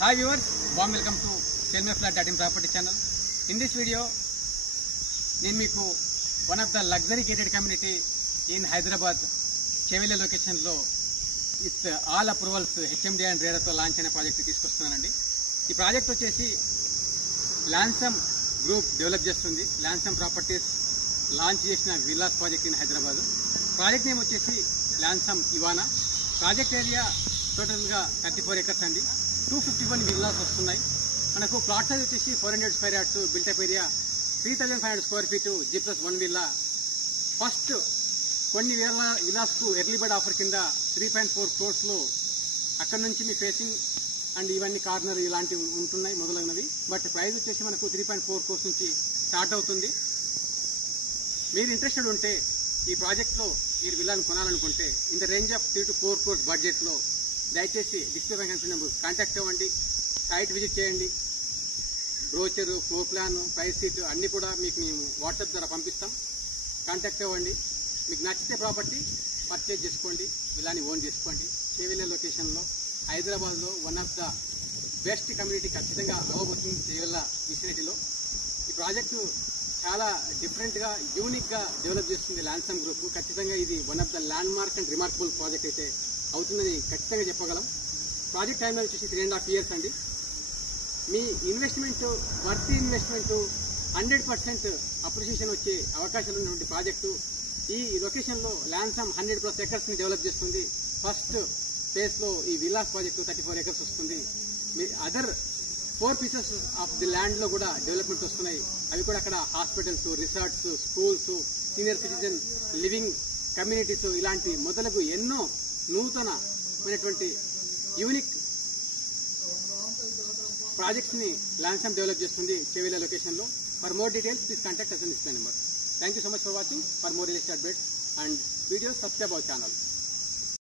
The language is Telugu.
Hi viewers, warm welcome to Selmeflat.in property channel. In this video, one of the luxury gated community in Hyderabad, Chevelle location lo with all approvals HMD and RERA to launch a project తీసుకొస్తున్నానండి. ఈ ప్రాజెక్ట్ వచ్చేసి లాన్సమ్ గ్రూప్ డెవలప్ చేస్తుంది. లాన్సమ్ ప్రాపర్టీస్ లాంచ్ చేసిన villas project in Hyderabad. Project name వచ్చేసి లాన్సమ్ ఇవానా. ప్రాజెక్ట్ ఏరియా టోటల్గా 34 acres అండి. 251 విల్లాస్ వస్తున్నాయి. మనకు ప్లాట్ సైజ్ వచ్చేసి 400 square yards, built-up area 3500 square feet, G+1 villa. First కొన్ని విల్లాస్కు ఎర్లీ బర్డ్ ఆఫర్ కింద 3.4 crores అక్కడ నుంచి మీ ఫేసింగ్ అండ్ ఇవన్నీ కార్నర్ ఇలాంటివి ఉంటున్నాయి మొదలైనవి. బట్ ప్రైస్ వచ్చేసి మనకు 3.4 crores నుంచి స్టార్ట్ అవుతుంది. మీరు ఇంట్రెస్టెడ్ ఉంటే ఈ ప్రాజెక్ట్లో మీరు విల్లాను కొనాలనుకుంటే in the range of 3 to 4 crores బడ్జెట్లో దయచేసి డిస్ప్లే పై కనిపిస్తున్న నెంబర్ కాంటాక్ట్ అవ్వండి, సైట్ విజిట్ చేయండి. Brochure, floor plan, price sheet అన్నీ కూడా మీకు మేము వాట్సాప్ ద్వారా పంపిస్తాం. కాంటాక్ట్ అవ్వండి. మీకు నచ్చితే ప్రాపర్టీ పర్చేజ్ చేసుకోండి, విల్లాని ఓన్ చేసుకోండి. చెవెల్లె లొకేషన్లో హైదరాబాద్లో one of the best community ఖచ్చితంగా అవ్వబోతుంది చెవెల్ల విసినిటీలో. ఈ ప్రాజెక్టు చాలా డిఫరెంట్గా యూనిక్గా డెవలప్ చేస్తుంది లాన్సమ్ గ్రూప్. ఖచ్చితంగా ఇది one of the land mark and remarkable project అయితే అవుతుందని ఖచ్చితంగా చెప్పగలం. ప్రాజెక్ట్ టైం వచ్చేసి 3.5 years అండి. మీ ఇన్వెస్ట్మెంట్ వర్త్ ఇన్వెస్ట్మెంట్ 100% అప్రిషియేషన్ వచ్చే అవకాశాలు ఉన్నటువంటి ప్రాజెక్టు. ఈ లొకేషన్లో లాన్సమ్ 100+ acres డెవలప్ చేస్తుంది. ఫస్ట్ ఫేజ్లో ఈ విల్లాస్ ప్రాజెక్టు 34 acres వస్తుంది. మీ అదర్ 4 pieces ఆఫ్ ది ల్యాండ్లో కూడా డెవలప్మెంట్ వస్తున్నాయి. అవి కూడా అక్కడ hospitals, resorts, schools, senior citizen living communities ఇలాంటి మొదలగు ఎన్నో నూతనమైనటువంటి యూనిక్ ప్రాజెక్ట్స్ని లాన్సమ్ డెవలప్ చేస్తుంది చెవెల్లె లొకేషన్లో. For more details please contact us on this number. Thank you so much for watching. For more real estate updates and videos subscribe our channel.